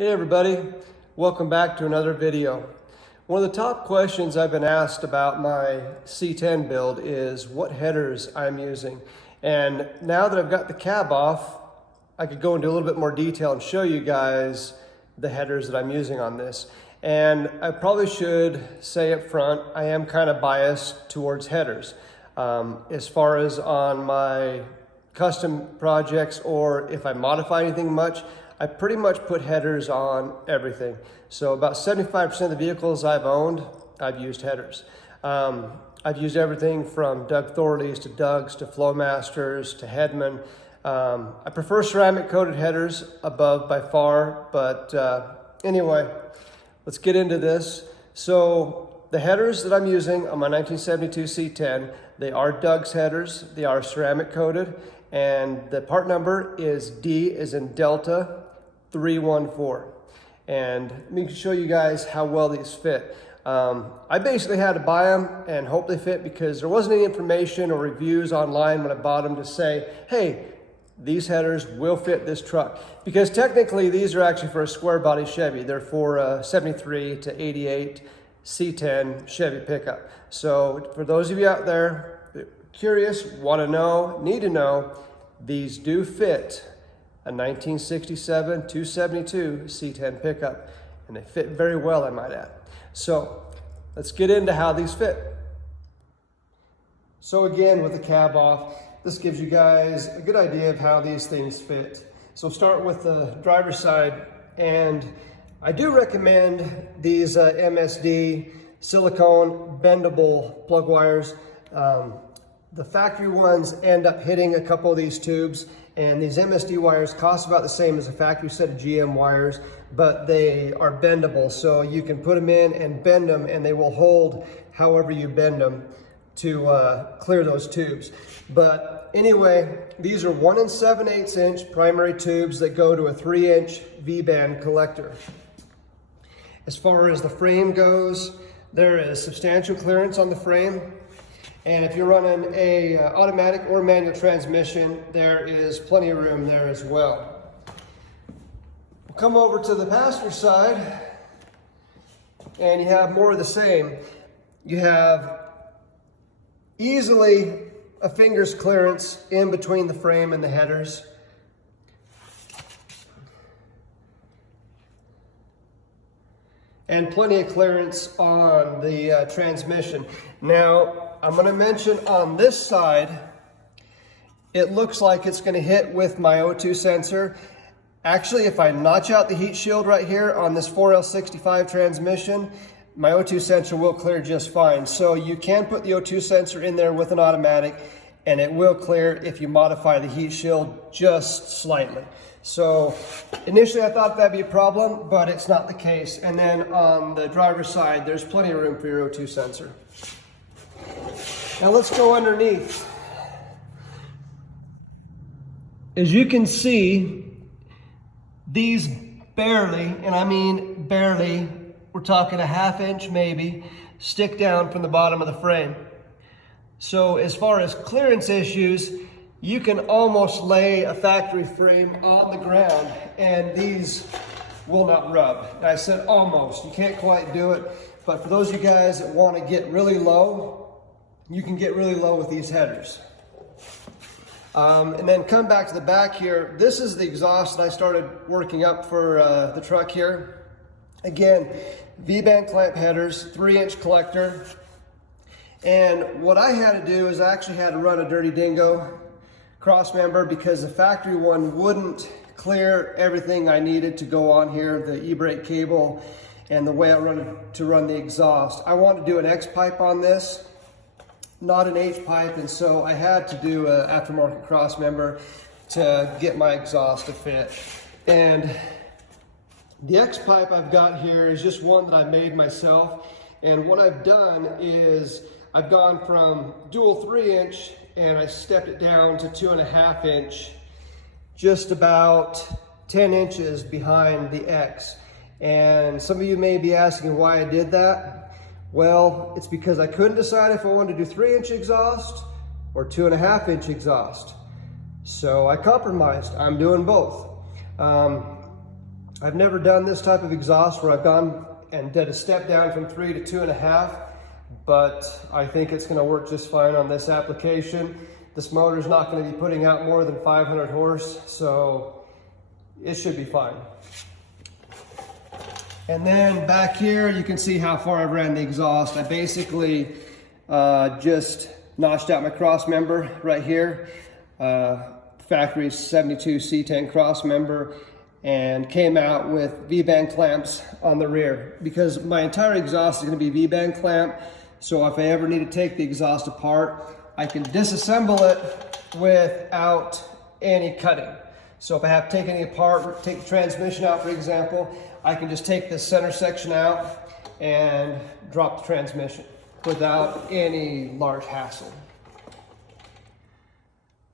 Hey everybody, welcome back to another video. One of the top questions I've been asked about my C10 build is what headers I'm using. And now that I've got the cab off, I could go into a little bit more detail and show you guys the headers that I'm using on this. And I probably should say up front, I am kind of biased towards headers. As far as on my custom projects or if I modify anything much, I pretty much put headers on everything. So about 75% of the vehicles I've owned, I've used headers. I've used everything from Doug Thorleys to Dougs to Flowmasters to Hedman. I prefer ceramic coated headers above by far, but anyway, let's get into this. So the headers that I'm using on my 1972 C10, they are Doug's headers, they are ceramic coated, and the part number is D as in Delta 314. And let me show you guys how well these fit. I basically had to buy them and hope they fit because there wasn't any information or reviews online when I bought them to say, hey, these headers will fit this truck. Because technically these are actually for a square body Chevy. They're for a 73 to 88 C10 Chevy pickup. So for those of you out there curious, want to know, need to know, these do fit a 1967 272 C10 pickup, and they fit very well, I might add. So let's get into how these fit. So again, with the cab off, this gives you guys a good idea of how these things fit. So start with the driver's side, and I do recommend these MSD silicone bendable plug wires. The factory ones end up hitting a couple of these tubes, and these MSD wires cost about the same as a factory set of GM wires, but they are bendable, so you can put them in and bend them, and they will hold however you bend them to clear those tubes. But anyway, these are 1 7/8 inch primary tubes that go to a 3-inch V-band collector. As far as the frame goes, there is substantial clearance on the frame. And if you're running a automatic or manual transmission, there is plenty of room there as well. We'll come over to the passenger side, and you have more of the same. You have easily a finger's clearance in between the frame and the headers. And plenty of clearance on the transmission. Now, I'm going to mention on this side, it looks like it's going to hit with my O2 sensor. Actually, if I notch out the heat shield right here on this 4L65 transmission, my O2 sensor will clear just fine. So you can put the O2 sensor in there with an automatic, and it will clear if you modify the heat shield just slightly. So initially I thought that'd be a problem, but it's not the case. And then on the driver's side, there's plenty of room for your O2 sensor. Now let's go underneath. As you can see, these barely, and I mean barely, we're talking a 1/2 inch maybe, stick down from the bottom of the frame. So as far as clearance issues, you can almost lay a factory frame on the ground and these will not rub. And I said almost, you can't quite do it, but for those of you guys that want to get really low, you can get really low with these headers. And then come back to the back here. This is the exhaust that I started working up for the truck here. Again, V-band clamp headers, 3-inch collector. And what I had to do is I actually had to run a Dirty Dingo cross member because the factory one wouldn't clear everything I needed to go on here, the e-brake cable and the way I run to run the exhaust. I wanted to do an X pipe on this, not an H pipe, and so I had to do an aftermarket cross member to get my exhaust to fit. And the X pipe I've got here is just one that I made myself, and what I've done is I've gone from dual 3-inch and I stepped it down to 2.5 inch, just about 10 inches behind the X. And some of you may be asking why I did that. Well, it's because I couldn't decide if I wanted to do 3-inch exhaust or 2.5 inch exhaust. So I compromised. I'm doing both. I've never done this type of exhaust where I've gone and did a step down from 3 to 2.5, but I think it's gonna work just fine on this application. This motor is not gonna be putting out more than 500 horse, so it should be fine. And then back here, you can see how far I've ran the exhaust. I basically just notched out my cross member right here. Factory 72 C10 cross member, and came out with V-band clamps on the rear because my entire exhaust is going to be V-band clamp. So if I ever need to take the exhaust apart, I can disassemble it without any cutting. So if I have to take any apart, take the transmission out, for example, I can just take this center section out and drop the transmission without any large hassle.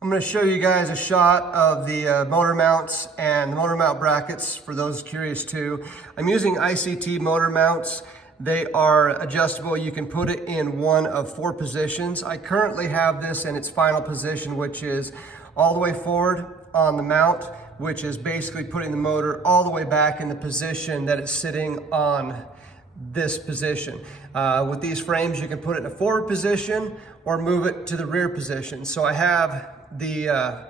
I'm going to show you guys a shot of the motor mounts and the motor mount brackets for those curious too. I'm using ICT motor mounts. They are adjustable. You can put it in one of 4 positions. I currently have this in its final position, which is all the way forward on the mount, which is basically putting the motor all the way back in the position that it's sitting on this position. With these frames, you can put it in a forward position or move it to the rear position. So I have the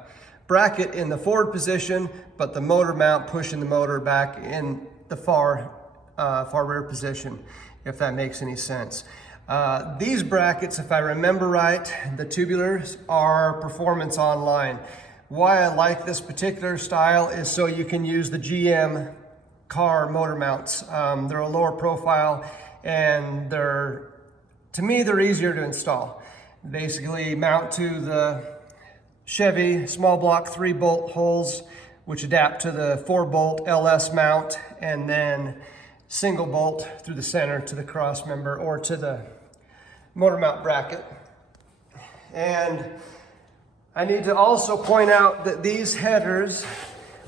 bracket in the forward position, but the motor mount pushing the motor back in the far rear position, if that makes any sense. These brackets, if I remember right, the tubulars are Performance Online. Why I like this particular style is so you can use the GM car motor mounts. They're a lower profile, and to me, they're easier to install. Basically mount to the Chevy small block 3-bolt holes, which adapt to the 4-bolt LS mount, and then single bolt through the center to the cross member or to the motor mount bracket. And I need to also point out that these headers,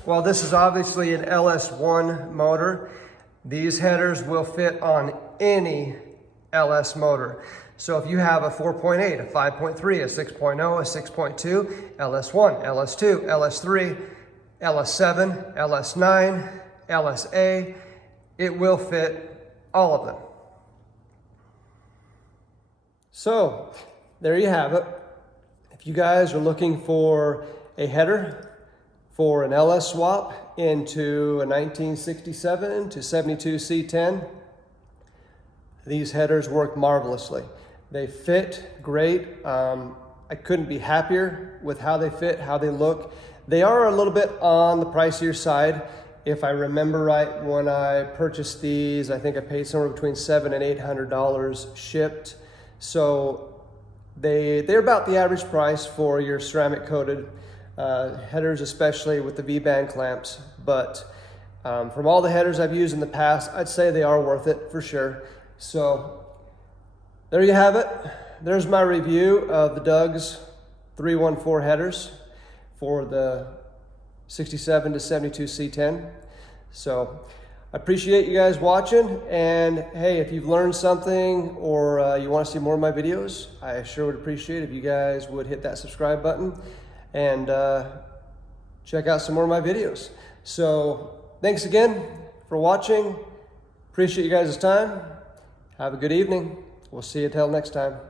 while this is obviously an LS1 motor, these headers will fit on any LS motor. So if you have a 4.8, a 5.3, a 6.0, a 6.2, LS1, LS2, LS3, LS7, LS9, LSA, it will fit all of them. So there you have it. If you guys are looking for a header for an LS swap into a 1967 to 72 C10, these headers work marvelously. They fit great. I couldn't be happier with how they fit, how they look. They are a little bit on the pricier side. If I remember right, when I purchased these, I think I paid somewhere between $700 and $800 shipped. So they're about the average price for your ceramic coated headers, especially with the V-band clamps. But from all the headers I've used in the past, I'd say they are worth it for sure. So there you have it. There's my review of the Dougs 314 headers for the 67 to 72 C10. So I appreciate you guys watching, and hey, if you've learned something or you want to see more of my videos, I sure would appreciate it if you guys would hit that subscribe button and check out some more of my videos. So thanks again for watching. Appreciate you guys' time. Have a good evening. We'll see you till next time.